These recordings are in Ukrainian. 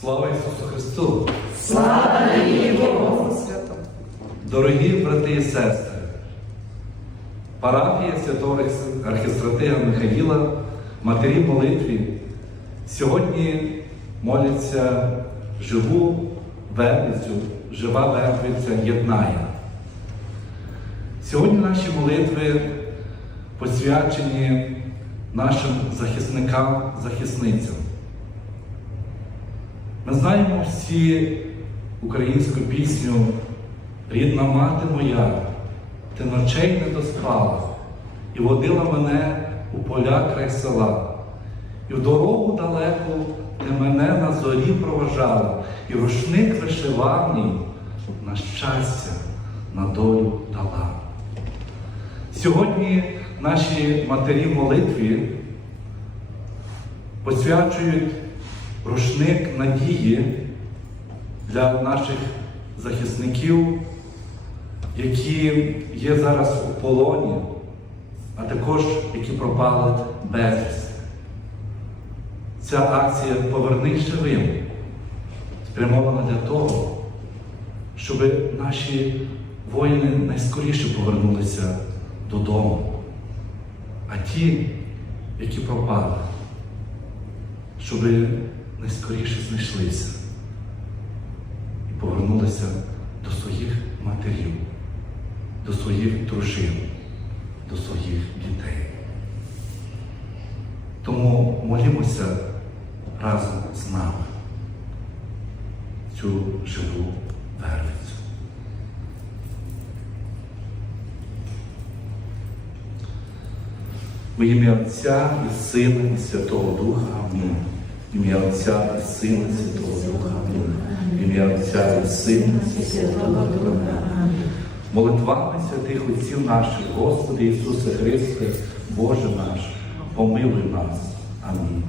Слава Ісусу Христу! Слава Богу! Дорогі брати і сестри! Парафія святого архістратига Михаїла, матері молитві, сьогодні моляться живу вервицю, жива вервиця єднає. Сьогодні наші молитви посвячені нашим захисникам, захисницям. Ми знаємо всі українську пісню Рідна мати моя, ти ночей не доспала, і водила мене у поля край села, і в дорогу далеку ти мене на зорі проважала, і рушник вишиваний на щастя, на долю дала. Сьогодні наші матері в молитві посвячують рушник надії для наших захисників, які є зараз у полоні, а також які пропали безвісти. Ця акція Повернись живим спрямована для того, щоб наші воїни найскоріше повернулися додому, а ті, які пропали, щоб найскоріше знайшлися і повернулися до своїх матерів, до своїх дружин, до своїх дітей. Тому молімося разом з нами цю живу вервицю. В ім'я Отця і Сина, і Святого Духа. Амінь. Ім'я Отця і Сина, Святого Духа. Ім'я Отця і Сина, Святого Духа. Молитвами святих отців наших, Господи Ісусе Христе, Боже наш, помилуй нас. Амінь.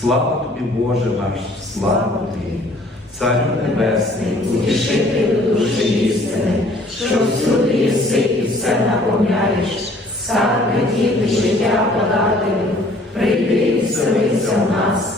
Слава тобі, Боже наш, слава тобі, Царю Небесний, Утішителю душі істини, що всюди єси і все наповняєш, скарби діти життя подателю, прийди і вселися в нас,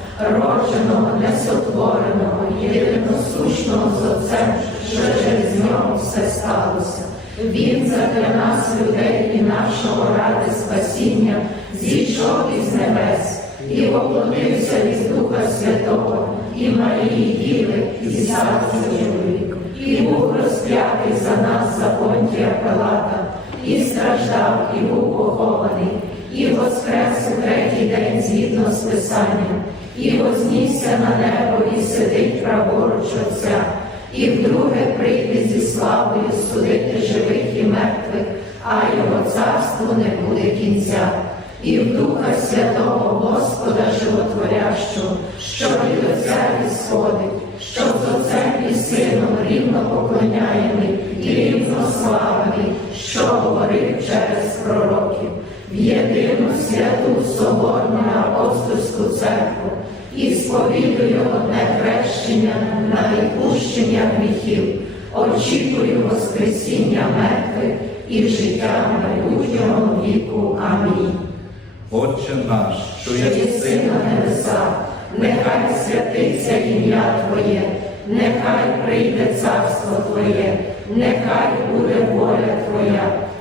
родженого, несотвореного, єдиносущного з Отцем, що через нього все сталося. Він задля нас, людей і нашого ради спасіння, зійшов із небес і воплотився від Духа Святого, і Марії Діви, і царства чоловік, і був розп'ятий за нас за понтія Пилата, і страждав, і був похований, і воскрес у третій день згідно з Писанням, і вознісся на небо, і сидить праворуч Отця і вдруге прийде зі славою судити живих і мертвих, а його царству не буде кінця. І в Духа Святого Господа Животворящого, що від Отця відсходить, що з Отцем і Сином рівно поклоняємий і рівно славний, що говорив через пророків, в єдину святу соборну апостольську церкву і сповідую одне хрещення на відпущення гріхів, очікую Воскресіння мертвих і життя майбутнього віку. Амінь. Отче наш, що є єси на небесах, нехай святиться ім'я Твоє, нехай прийде царство Твоє, нехай буде воля Твоя,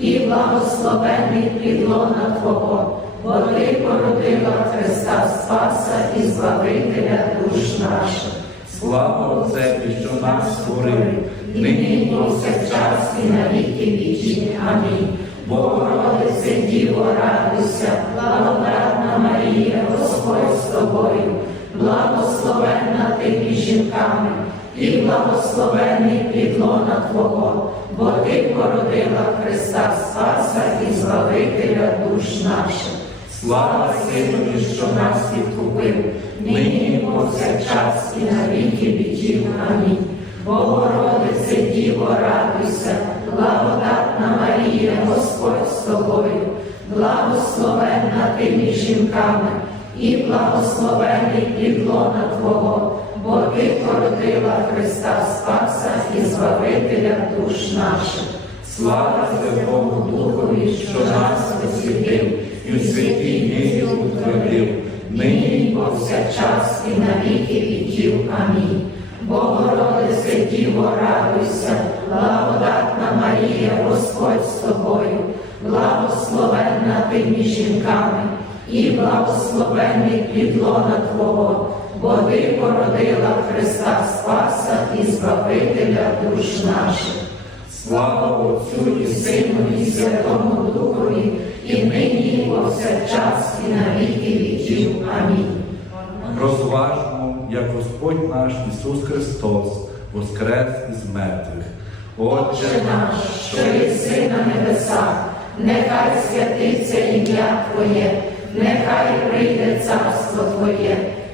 і благословений підлона Твого, бо ти породила Христа Спаса і Збавителя душ наших. слава Отцеві, що нас створив, Нині повсякчас і на віки вічні. Амінь. Богородице, Діво, радуйся, благодатна Марія, Господь з тобою, благословенна ти між жінками, і благословений підлона Твого, бо ти породила Христа Спаса і Збавителя душ наших. слава Синові, що нас відкупив, нині і повсякчас і на віки віків. Амінь. Богородице, Діво, радуйся, благодатна Марія, Господь з тобою, благословенна ти жінками, і благословений підлона Твого, бо ти породила Христа Спаса і Збавителя душ наших. слава Святому Духові, що нас освятив, і в святій вірі утвердив, нині і повсякчас і на віки віків. Амінь. Богородице, Діво, радуйся, благодатна Марія, Господь з тобою, благословенна ти між жінками, і благословений підлона Твого, бо ти породила Христа Спаса і Збавителя душ наших. слава Отцю і Сину, і Святому Духові, і нині, і повсякчас, і на віки віків. Амінь. Розважмо, як Господь наш Ісус Христос воскрес із мертвих. Отче наш, що єси на небесах, нехай святиться ім'я Твоє, нехай прийде царство Твоє,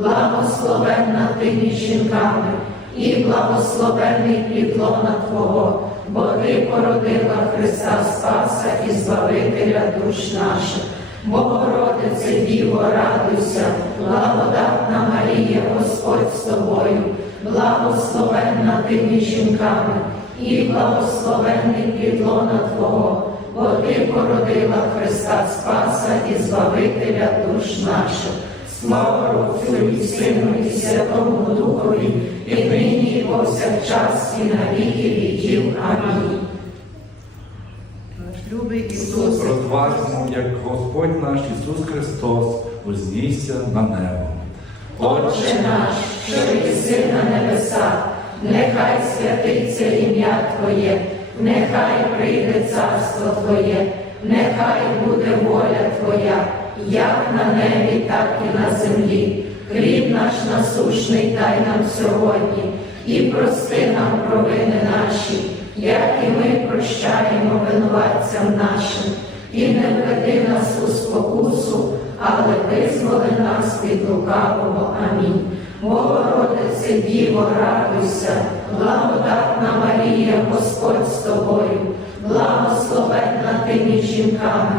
благословенна ти між жінками, і благословенний плідлона Твого, бо ти породила Христа Спаса і Збавителя душ наших. Богородице Діво, радуйся, благодатна Марія, Господь з тобою, благословенна ти між жінками, і благословенний плідлона Твого, бо ти породила Христа Спаса і Збавителя душ наших. Слава Отцю і Сину і Святому Духові, і нині, і повсякчас, і на віки віків. Амінь. Любий Ісус, Розважмо, як Господь наш Ісус Христос вознісся на небо. Отче наш, що єси на небесах, нехай святиться ім'я Твоє, нехай прийде царство Твоє, нехай буде воля Твоя, як на небі, так і на землі. Хліб наш насущний дай нам сьогодні, і прости нам провини наші, як і ми прощаємо винуватцям нашим, і не введи нас у спокусу, але визволи нас від лукавого. Амінь. Богородице Діво, радуйся, благодатна Марія, Господь з тобою, благословенна ти між жінками,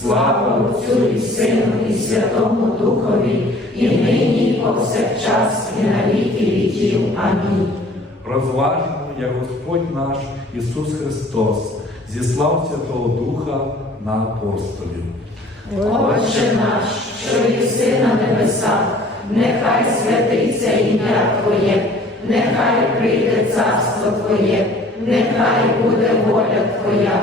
Слава Отцю і Сину, і Святому Духові, і нині, і повсякчас, і на віки віків. Амінь. Розважмо, як Господь наш Ісус Христос зіслав Святого Духа на апостолів. Отче наш, що єси на небесах, нехай святиться ім'я Твоє, нехай прийде царство Твоє, нехай буде воля Твоя,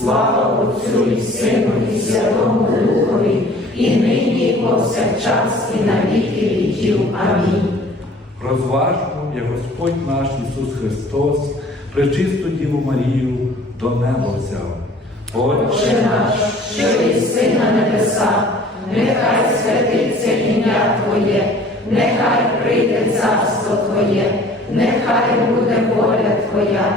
Слава Отцю і Сину, і Святому Духові, і нині, і повсякчас, і на віки віків. Амінь. Розважмо, як Господь наш Ісус Христос, пречисту Діву Марію до неба взяв. Отче наш, що єси на небесах, нехай святиться ім'я Твоє, нехай прийде царство Твоє, нехай буде воля Твоя,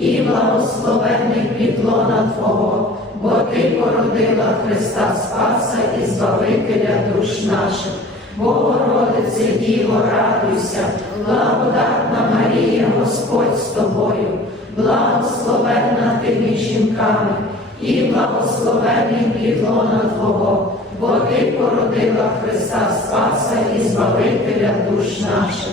і благословений плідлона Твого, бо ти породила Христа Спаса і Збавителя душ наших. Богородице Діво, радуйся, благодатна Марія, Господь з тобою, благословенна ти між жінками, і благословений плідлона Твого, бо ти породила Христа Спаса і Збавителя душ наших.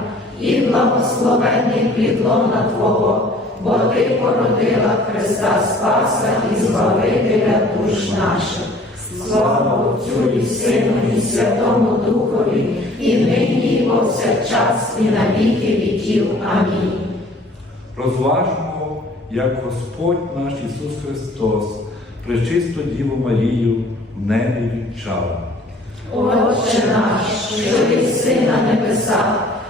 і благословений плідлона Твого, бо ти породила Христа Спаса і Збавителя душ наших. Слава Отцю і Сину, і Святому Духові, і нині, і повсякчас, і на віки віків. Амінь. Розважмо, як Господь наш Ісус Христос, пречисту Діву Марію в небі вінчав. Отче наш, що єси на небесах,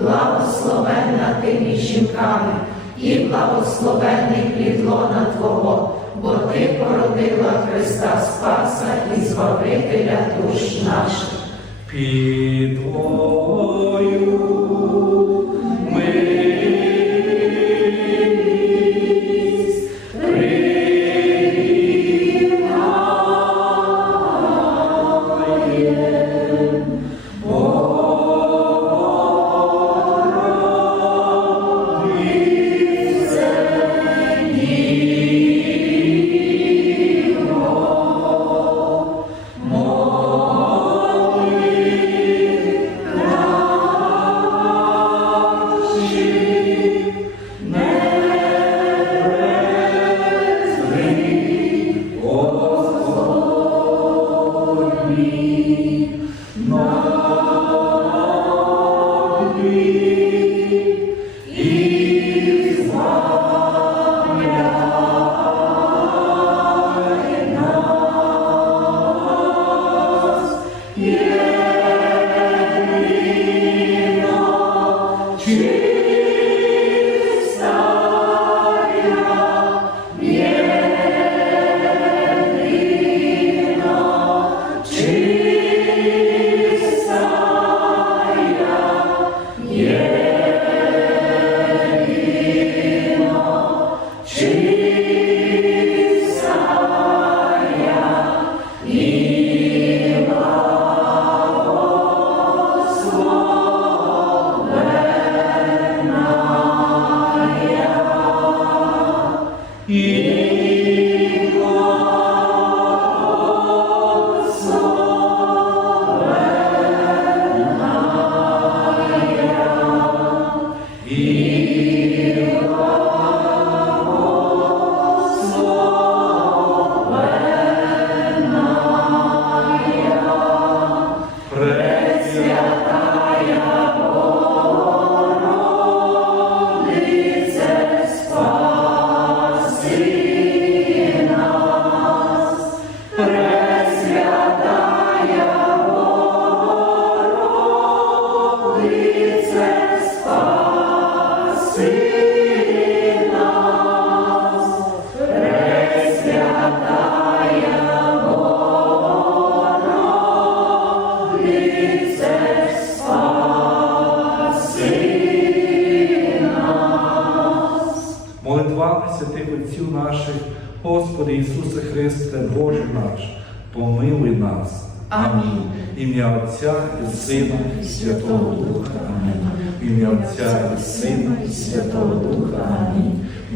благословенна ти між жінками, і благословенний підлона Твого, бо Ти породила Христа Спаса і Збавителя душ наших. Під